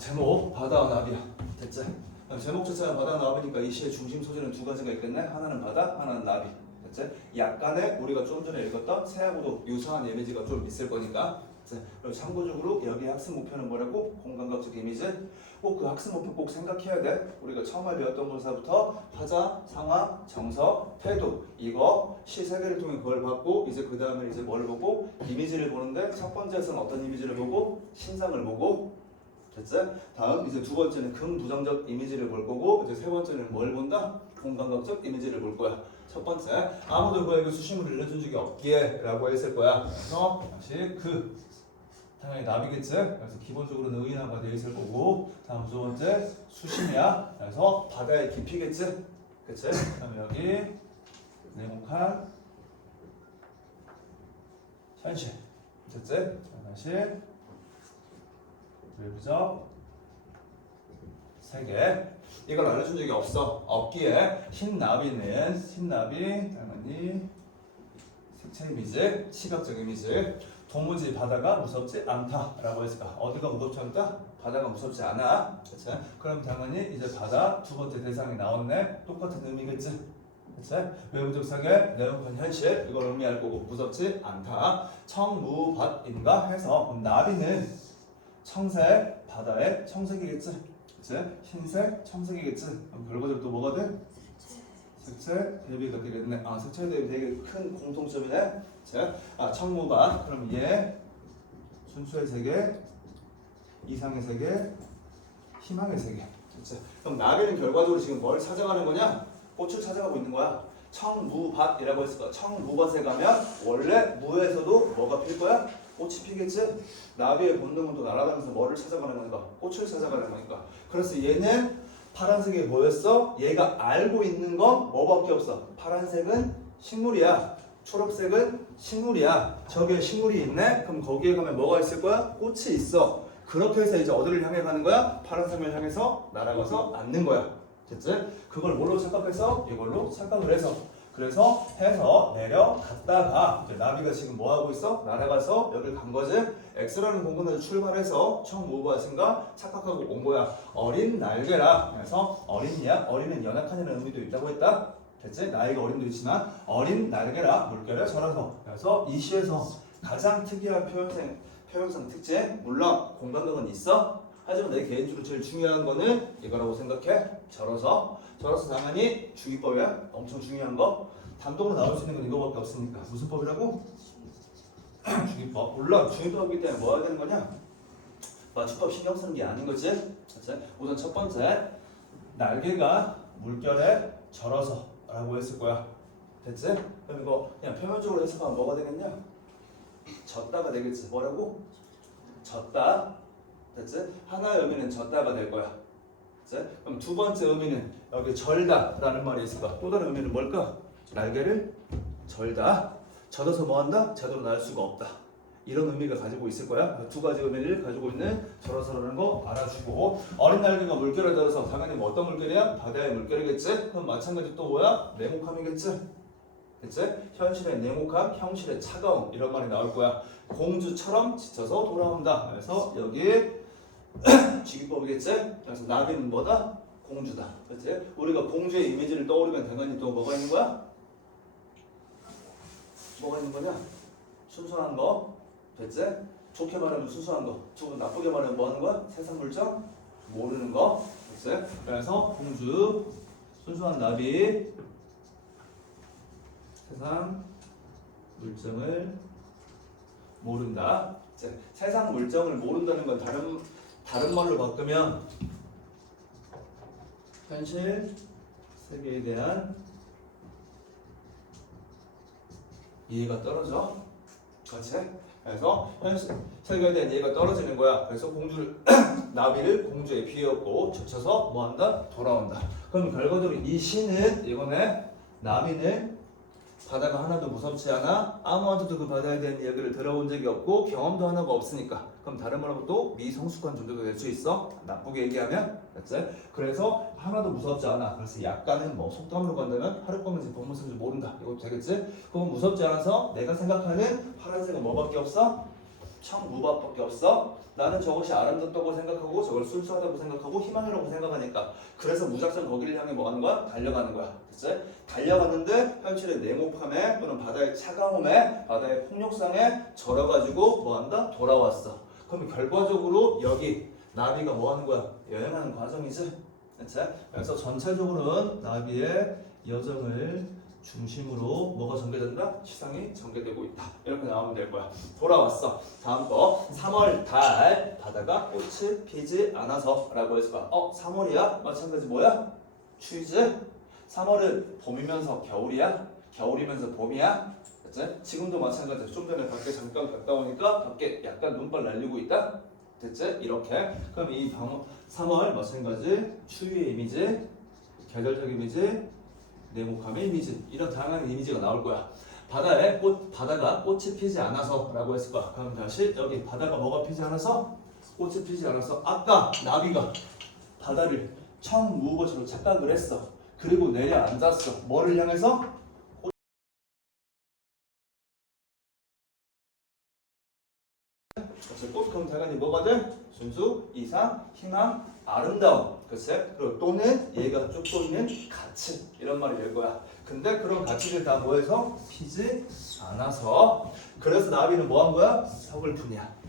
제목 바다와 나비야. 됐지? 제목 자체가 바다와 나비니까 이 시의 중심 소재는 두 가지가 있겠네. 하나는 바다, 하나는 나비. 됐지? 약간의 우리가 좀 전에 읽었던 새하고도 유사한 이미지가 좀 있을 거니까. 그리고 참고적으로 여기 학습 목표는 뭐라고? 공감각적 이미지. 꼭 그 학습 목표 꼭 생각해야 돼. 우리가 처음에 배웠던 문서부터 화자, 상황, 정서, 태도 이거 시 세 개를 통해 그걸 받고 이제 그 다음에 이제 뭘 보고 이미지를 보는데 첫 번째에서는 어떤 이미지를 보고 신상을 보고 됐지? 다음 이제 두 번째는 긍부정적 이미지를 볼 거고 이제 세 번째는 뭘 본다? 공감각적 이미지를 볼 거야. 첫 번째 아무도 그에게 수식물을 일러준 적이 없기에 라고 했을 거야. 그래서 다시 당연히 나비겠지? 그래서 기본적으로는 의인화가 되어 있을 거고 다음 두 번째 수심이야. 그래서 바다의 깊이겠지? 그치? 그다음 여기 냉혹한 현실 됐지? 다시 외부적 세계 이걸 알려준 적이 없기에 흰나비 당연히 색채 이미지, 시각적 이미지 도무지 바다가 무섭지 않다라고 했을까? 어디가 무섭지 않다? 바다가 무섭지 않아. 그치? 그럼 당연히 이제 바다 두 번째 대상이 나왔네. 똑같은 의미겠지? 그치? 외부적 세계, 내용판 현실 이걸 의미할 거고 무섭지 않다. 청무밭인가 해서 그럼 나비는 청색, 바다의 청색이겠지? 그치? 흰색, 청색이겠지? 그럼 결과적으로 또 뭐가 돼? 색채 대비가 되겠네. 색채 대비 되게 큰 공통점이네. 자, 청무밭. 그럼 얘 순수의 세계, 이상의 세계, 희망의 세계. 그치? 그럼 나비는 결과적으로 지금 뭘 찾아가는 거냐? 꽃을 찾아가고 있는 거야. 청무밭이라고 했을 거야. 청무밭에 가면 원래 무에서도 뭐가 필 거야? 꽃이 피겠지? 나비의 본능은 또 날아다니면서 뭐를 찾아가는 거니까? 꽃을 찾아가는 거니까. 그래서 얘는 파란색이 뭐였어? 얘가 알고 있는 건 뭐밖에 없어. 파란색은 식물이야. 초록색은 식물이야. 저기에 식물이 있네? 그럼 거기에 가면 뭐가 있을 거야? 꽃이 있어. 그렇게 해서 이제 어디를 향해 가는 거야? 파란색을 향해서 날아가서 앉는 거야. 됐지? 그걸 뭘로 착각해서? 이걸로 착각을 해서. 그래서 해서 내려갔다가 나비가 지금 뭐 하고 있어? 날아가서 여길 간 거지? X라는 공간에서 출발해서 청무밭인가 착각하고 온 거야. 어린 날개라. 그래서 어린이야. 어린은 연약한이라는 의미도 있다고 했다. 됐지? 나이가 어림도 있지만 어린 날개라 물결에 절어서. 그래서 이 시에서 가장 특이한 표현상 특징 물론 공감각은 있어. 하지만 내 개인적으로 제일 중요한 거는 이거라고 생각해. 절어서 당연히 주기법이야. 엄청 중요한 거. 단독으로 나올 수 있는 건 이거밖에 없으니까. 무슨 법이라고? 주기법. 물론 주기법이기 때문에 뭐 해야 되는 거냐? 맞춤법 신경 쓰는 게 아닌 거지. 그치? 우선 첫 번째 날개가 물결에 절어서 라고 했을 거야. 됐지? 그럼 이거 그냥 표면적으로 해석하면 뭐가 되겠냐? 졌다가 되겠지. 뭐라고? 졌다. 됐지? 하나의 의미는 졌다가 될 거야. 됐지? 그럼 두 번째 의미는 여기 절다 라는 말이 있을 거야. 또 다른 의미는 뭘까? 날개를 절다. 젖어서 뭐한다? 제대로 날 수가 없다. 이런 의미가 가지고 있을 거야. 두 가지 의미를 가지고 있는 절어서라는 거 알아주고 어린 날개가 물결에 젖어서 당연히 뭐 어떤 물결이야? 바다의 물결이겠지? 그럼 마찬가지 또 뭐야? 냉혹함이겠지? 됐지? 현실의 냉혹함, 형실의 차가움 이런 말이 나올 거야. 공주처럼 지쳐서 돌아온다. 그래서 여기 주기법이겠지? 그래서 나비는 뭐다? 공주다. 그렇지? 우리가 공주의 이미지를 떠오르면 당연히 또 뭐가 있는 거야? 뭐가 있는 거냐? 순수한 거. 됐지? 좋게 말하면 순수한 거. 나쁘게 말하면 뭐 하는 거야? 세상 물정? 모르는 거. 됐지? 그래서 공주, 순수한 나비, 세상 물정을 모른다. 세상 물정을 모른다는 건 다른 말로 바꾸면 현실 세계에 대한 이해가 떨어져. 그렇지? 그래서 현실 세계에 대한 이해가 떨어지는 거야. 그래서 나비를 공주에 비웠고 젖혀서 뭐한다? 돌아온다. 그럼 결과적으로 이 시는 이거네. 나비는 바다가 하나도 무섭지 않아. 아무한테도 그 바다에 대한 이야기를 들어본 적이 없고 경험도 하나가 없으니까. 그럼 다른 말로 또 미성숙한 존재가 될 수 있어. 나쁘게 얘기하면. 그치? 그래서 하나도 무섭지 않아. 그래서 약간은 뭐 속담으로 간다면 하룻밤은 법문성인지 모른다. 이것도 되겠지? 그건 무섭지 않아서 내가 생각하는 파란색은 뭐밖에 없어? 청무밥밖에 없어. 나는 저것이 아름답다고 생각하고 저걸 순수하다고 생각하고 희망이라고 생각하니까 그래서 무작정 거기를 향해 뭐 하는 거야? 달려가는 거야. 됐지? 달려갔는데 현실의 냉혹함에 또는 바다의 차가움에 바다의 폭력성에 절어가지고 뭐 한다? 돌아왔어. 그럼 결과적으로 여기 나비가 뭐 하는 거야? 여행하는 과정이지. 됐지? 그래서 전체적으로는 나비의 여정을 중심으로 뭐가 전개된다? 시상이 전개되고 있다. 이렇게 나오면 될 거야. 돌아왔어. 다음 거 3월 달 바다가 꽃이 피지 않아서 라고 했을 거야. 3월이야? 마찬가지 뭐야? 추위지? 3월은 봄이면서 겨울이야? 겨울이면서 봄이야? 됐지? 지금도 마찬가지야. 좀 전에 밖에 잠깐 갔다 오니까 밖에 약간 눈발 날리고 있다? 됐지? 이렇게. 그럼 이 3월 마찬가지 추위의 이미지, 계절적 이미지, 냉혹함의 이미지, 이런 다양한 이미지가 나올 거야. 바다가 꽃이 피지 않아서 라고 했을 거야. 그럼 다시 여기 바다가 뭐가 피지 않아서? 꽃이 피지 않아서 아까 나비가 바다를 청무것으로 착각을 했어. 그리고 내려앉았어. 뭐를 향해서? 꽃 그럼 당연히 뭐가 돼? 순수, 이상, 희망, 아름다움. 그치? 그리고 또는 얘가 쫓고 있는 가치. 이런 말이 될 거야. 근데 그런 가치를 다 뭐해서? 피지 않아서. 그래서 나비는 뭐 한 거야? 서글픈이야.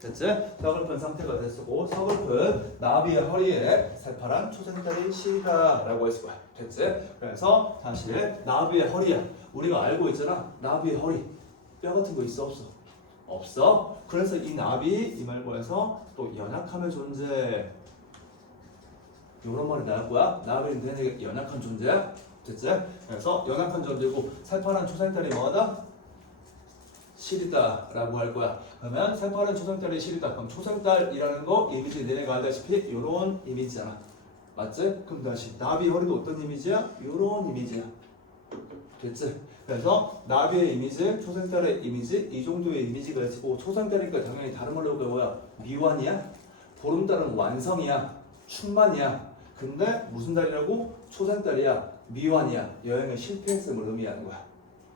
됐지? 서글픈 상태가 됐었고 서글픈 나비의 허리에 새파란 초생달이 시리다 라고 했을 거야. 됐지? 그래서 다시 나비의 허리야. 우리가 알고 있잖아. 나비의 허리. 뼈 같은 거 있어 없어? 없어. 그래서 이 나비 이 말고에서 또 연약함의 존재 이런 말이 나올 거야. 나비는 되게 연약한 존재야. 됐지? 그래서 연약한 존재고 새파란 초생달이 뭐하다? 시리다 라고 할 거야. 그러면 새파란 초생달이 시리다. 그럼 초생달이라는 거 이미지 내내가 알다시피 이런 이미지잖아. 맞지? 그럼 다시 나비 허리도 어떤 이미지야? 이런 이미지야. 됐지? 그래서 나비의 이미지, 초생달의 이미지, 이 정도의 이미지가 있고 초생달이니까 당연히 다른 말로 뭐야? 미완이야? 보름달은 완성이야. 충만이야. 근데 무슨 달이라고? 초생달이야. 미완이야. 여행을 실패했음을 의미하는 거야.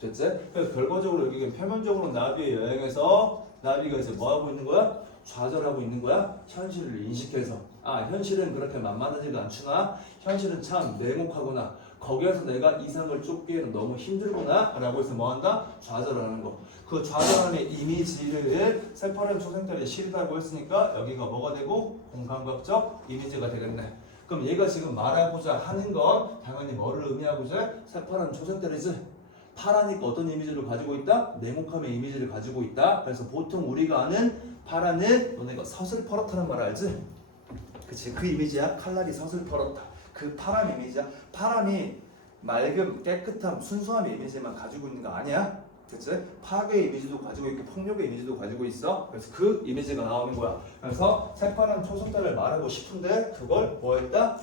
됐지? 그래서 결과적으로 여기 표면적으로 나비의 여행에서 나비가 이제 뭐 하고 있는 거야? 좌절하고 있는 거야? 현실을 인식해서. 현실은 그렇게 만만하지가 않구나. 현실은 참 냉혹하구나. 거기에서 내가 이상을 쫓기에는 너무 힘들구나 라고 해서 뭐한다? 좌절하는 거. 그 좌절함의 이미지를 새파란 초생달이 시리다고 했으니까 여기가 뭐가 되고? 공감각적 이미지가 되겠네. 그럼 얘가 지금 말하고자 하는 건 당연히 뭐를 의미하고자? 새파란 초생달이지. 파라니까 어떤 이미지를 가지고 있다? 냉혹함의 이미지를 가지고 있다. 그래서 보통 우리가 아는 파라는 너네가 서슬퍼렇다는 말 알지? 그치? 그 이미지야. 칼날이 서슬퍼렇다. 그 파란 이미지야. 파란이 맑음, 깨끗함, 순수함의 이미지만 가지고 있는 거 아니야? 그치? 파괴의 이미지도 가지고 있고 폭력의 이미지도 가지고 있어. 그래서 그 이미지가 나오는 거야. 그래서 새파란 초승달을 말하고 싶은데 그걸 뭐 했다?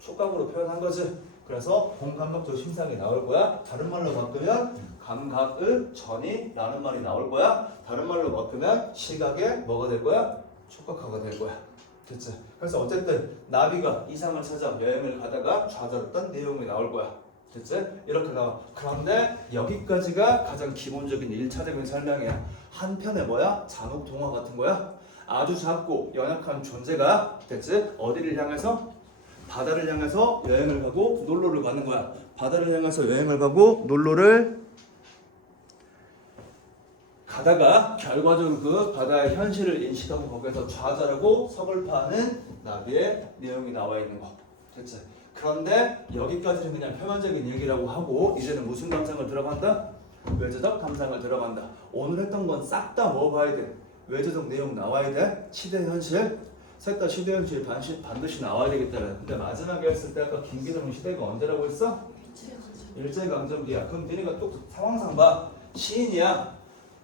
촉각으로 표현한 거지. 그래서 공감각적 신상이 나올 거야. 다른 말로 바꾸면 감각의 전이라는 말이 나올 거야. 다른 말로 바꾸면 시각의 뭐가 될 거야? 촉각화가 될 거야. 됐지? 그래서 어쨌든 나비가 이상을 찾아 여행을 가다가 좌절했던 내용이 나올 거야. 됐지? 이렇게 나와. 그런데 여기까지가 가장 기본적인 1차적인 설명이야. 한편에 뭐야? 잔혹 동화 같은 거야. 아주 작고 연약한 존재가 됐지? 어디를 향해서? 바다를 향해서 여행을 가고 놀러를 가는 거야. 바다를 향해서 여행을 가고 놀러를 가다가 결과적으로 그 바다의 현실을 인식하고 거기에서 좌절하고 서글퍼하는 나비의 내용이 나와 있는 거. 됐지? 그런데 여기까지는 그냥 표면적인 얘기라고 하고 이제는 무슨 감상을 들어간다? 외조적 감상을 들어간다. 오늘 했던 건 싹 다 뭐 봐야 돼? 외조적 내용 나와야 돼? 시대 현실? 셋 다 시대 현실 반드시 나와야 되겠다. 근데 마지막에 했을 때 아까 김기동 시대가 언제라고 했어? 일제강점기야. 그럼 니네가 또 상황상 봐. 시인이야.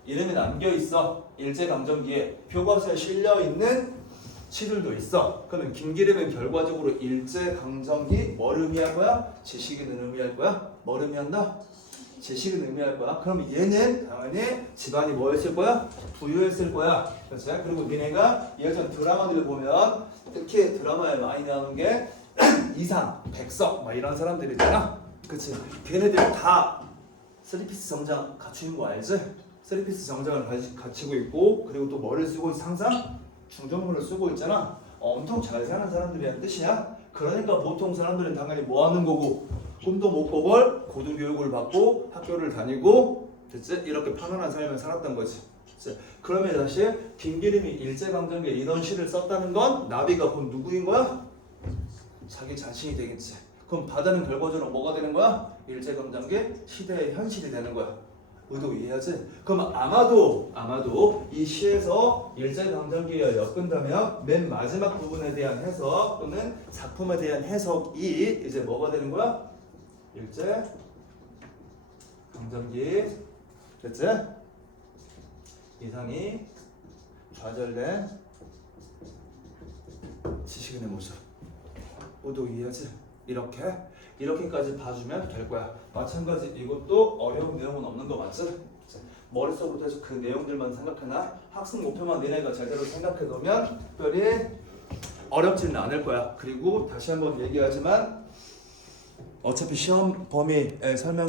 이름이 남겨있어. 일제강점기에 교과서에 실려있는 시들도 있어. 그러면 김기림은 결과적으로 일제강점기 뭘 의미할 거야? 지식인을 의미할 거야? 뭘 의미한다? 지식을 의미할 거야. 그럼 얘는 당연히 집안이 뭐였을 거야? 부유했을 거야. 그렇지? 그리고 니네가 예전 드라마들을 보면 특히 드라마에 많이 나오는 게 이상, 백석 막 이런 사람들 있잖아. 그치? 걔네들 다 3피스 정장 갖추는 거 알지? 쓰리피스 정장을 갖추고 있고 그리고 또 뭐를 쓰고 있어? 항상 중정문을 쓰고 있잖아. 엄청 잘 사는 사람들이란 뜻이야. 그러니까 보통 사람들은 당연히 뭐 하는 거고 꿈도 못 꿔볼 고등교육을 받고 학교를 다니고 됐지? 이렇게 편안한 삶을 살았던 거지. 됐지? 그러면 다시 김기림이 일제강점기에 이런 시를 썼다는 건 나비가 그럼 누구인 거야? 자기 자신이 되겠지. 그럼 바다는 결과적으로 뭐가 되는 거야? 일제강점기 시대의 현실이 되는 거야. 의도 이해하지? 그럼 아마도 이 시에서 일제강점기에 엮은다면 맨 마지막 부분에 대한 해석 또는 작품에 대한 해석이 이제 뭐가 되는 거야? 일제강점기 됐지? 이상이 좌절된 지식인의 모습. 의도 이해하지? 이렇게까지 봐주면 될 거야. 마찬가지 이것도 어려운 내용은 없는 거 맞지? 머릿속부터 해서 그 내용들만 생각해놔. 학습 목표만 너네가 제대로 생각해두면 특별히 어렵지는 않을 거야. 그리고 다시 한번 얘기하지만 어차피 시험 범위에 설명